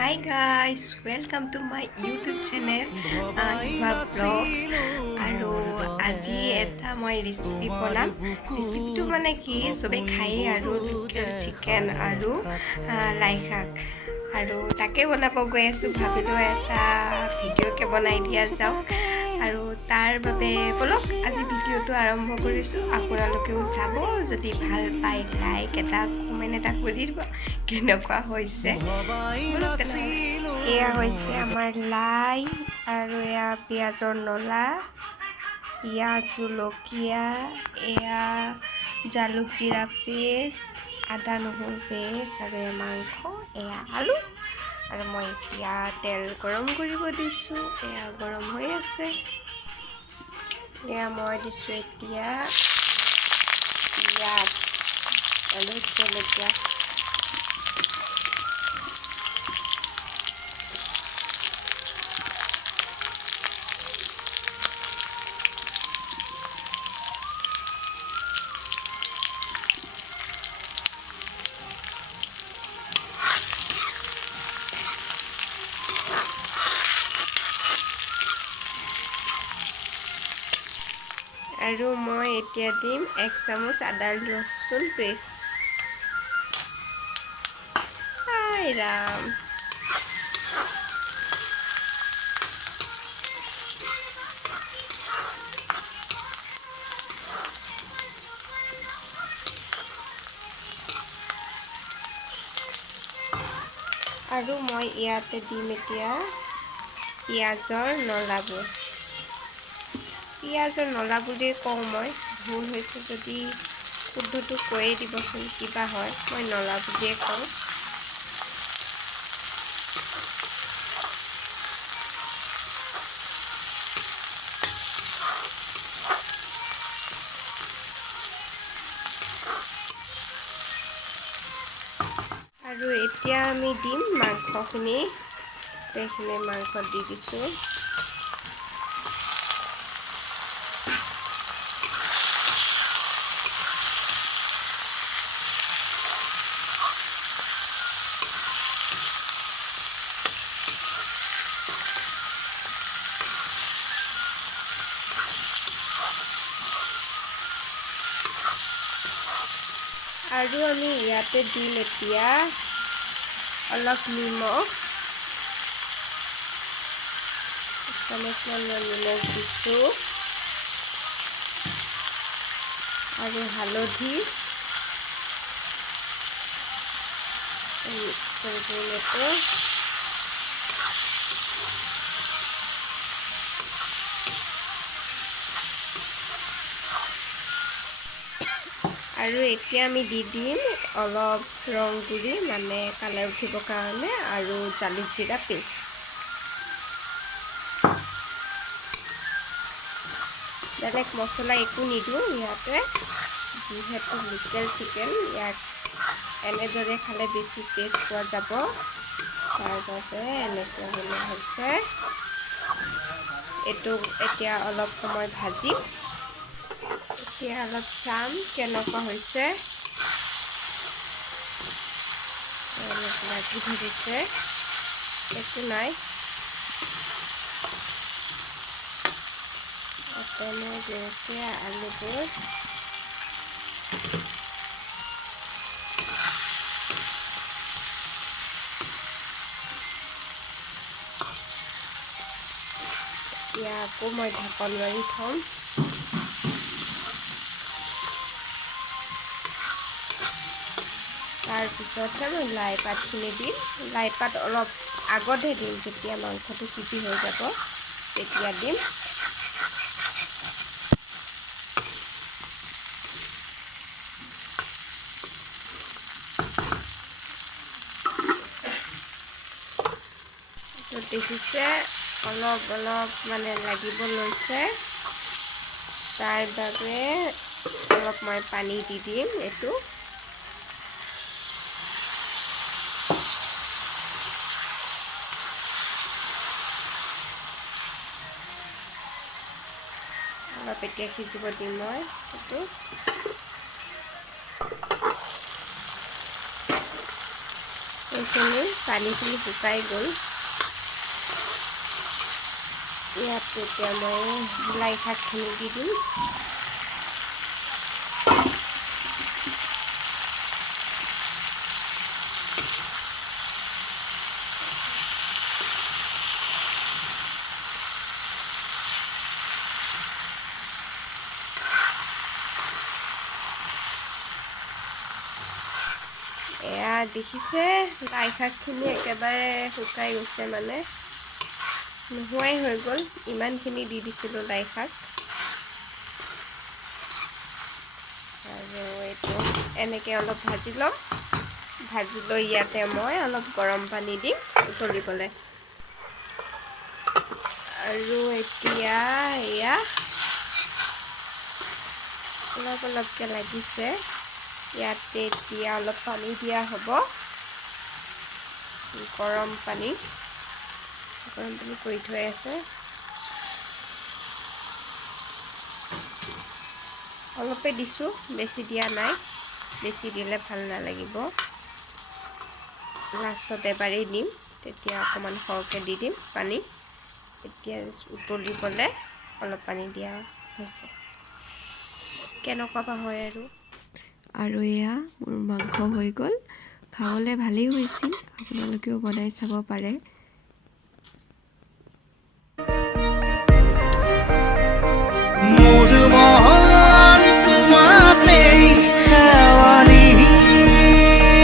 Hi guys, welcome to my YouTube channel Iva Vlogs আৰু আজি এটা মই ৰেচিপি বনাম ৰেচিপিটো মানে কি সবে খাই আৰু লোকেল চিকেন আৰু লাই শাক আৰু তাকে বনাব গৈ আছো ভাবিলো এটা ভিডিঅ'কে বনাই দিয়া যাওক আৰু তাৰ বাবে বলক আজি ভিডিঅ'টো আৰম্ভ কৰিছো আপোনালোকেও চাব যদি ভাল পায় লাইক এটা কমেন্ট এটা কৰি দিব কেনেকুৱা হৈছে এয়া হৈছে আমাৰ লাই আৰু এয়া পিঁয়াজৰ নলা পিঁয়াজ জলকীয়া এয়া জালুক জিৰা পেষ্ট আদা নহৰু পেষ্ট আৰু এয়া মাংস এয়া আলু আৰু মই এতিয়া তেল গৰম কৰিব দিছোঁ এয়া গৰম হৈ আছে এয়া মই দিছোঁ এতিয়া পিঁয়াজ আৰু জলকীয়া আৰু মই এতিয়া দিম 1 চামুচ আদা ৰসুন পেষ্ট হাই ৰাম আৰু মই ইয়াতে দিম এতিয়া পিঁয়াজৰ নলাবোৰ পিঁয়াজৰ নলাবোৰেই কওঁ মই ভুল হৈছে যদি শুদ্ধটো কৈয়ে দিবচোন কিবা হয় মই নলা বুলিয়ে কওঁ আৰু এতিয়া আমি দিম মাংসখিনি এইখিনি মাংস দি দিছোঁ আৰু আমি ইয়াতে দিম এতিয়া অলপ নিমখ চামুচমান নিমখ দিছোঁ আৰু হালধি মিক্স কৰি দিম এইটো আৰু এতিয়া আমি দি দিম অলপ ৰং গুড়ি মানে কালাৰ উঠিবৰ কাৰণে আৰু জালুক জিৰা পেষ্ট বেলেগ মছলা একো নিদিওঁ ইয়াতে যিহেতু লোকেল চিকেন ইয়াক এনেদৰে খালে বেছি টেষ্ট পোৱা যাব তাৰ বাবে এনেকুৱা হ'লে হৈছে এইটো এতিয়া অলপ সময় ভাজিম এতিয়া অলপ চাম কেনেকুৱা হৈছে অলপ লাগি ধৰিছে একো নাই এতিয়া মই দিওঁতে আলুবোৰ এতিয়া আকৌ মই ঢাকন মাৰি থ'ম তাৰপিছতহে মই লাই পাতখিনি দিম লাই পাত অলপ আগতহে দিম যেতিয়া মাংসটো সিজি হৈ যাব তেতিয়া দিম দেখিছে অলপ অলপ মানে লাগিব লৈছে তাৰ বাবে অলপ মই পানী দি দিম এইটো অলপ এতিয়া সিজিব দিম মই এইটো এইখিনি পানীখিনি শুকাই গ'ল। ইয়াত এতিয়া মই লাই শাকখিনি দি দিম। এয়া দেখিছে লাই শাকখিনি একেবাৰে শুকাই গৈছে, মানে নোহোৱাই হৈ গ'ল। ইমানখিনি দি দিছিলোঁ লাই শাক। আৰু এইটো এনেকৈ অলপ ভাজি ল'ম। ভাজি লৈ ইয়াতে মই অলপ গৰম পানী দিম উতলিবলৈ। আৰু এতিয়া এয়া অলপ অলপকৈ লাগিছে। ইয়াতে এতিয়া অলপ পানী দিয়া হ'ব, গৰম পানী কৰি থৈ আছে। অলপে দিছোঁ, বেছি দিয়া নাই, বেছি দিলে ভাল নালাগিব। লাষ্টত এবাৰেই দিম, তেতিয়া অকণমান সৰহকৈ দি দিম পানী। এতিয়া উতলিবলৈ অলপ পানী দিয়া হৈছে। কেনেকুৱা বা হয় আৰু এয়া মোৰ মাংস হৈ গ'ল। খাবলৈ ভালেই হৈছিল, আপোনালোকেও বনাই চাব পাৰে।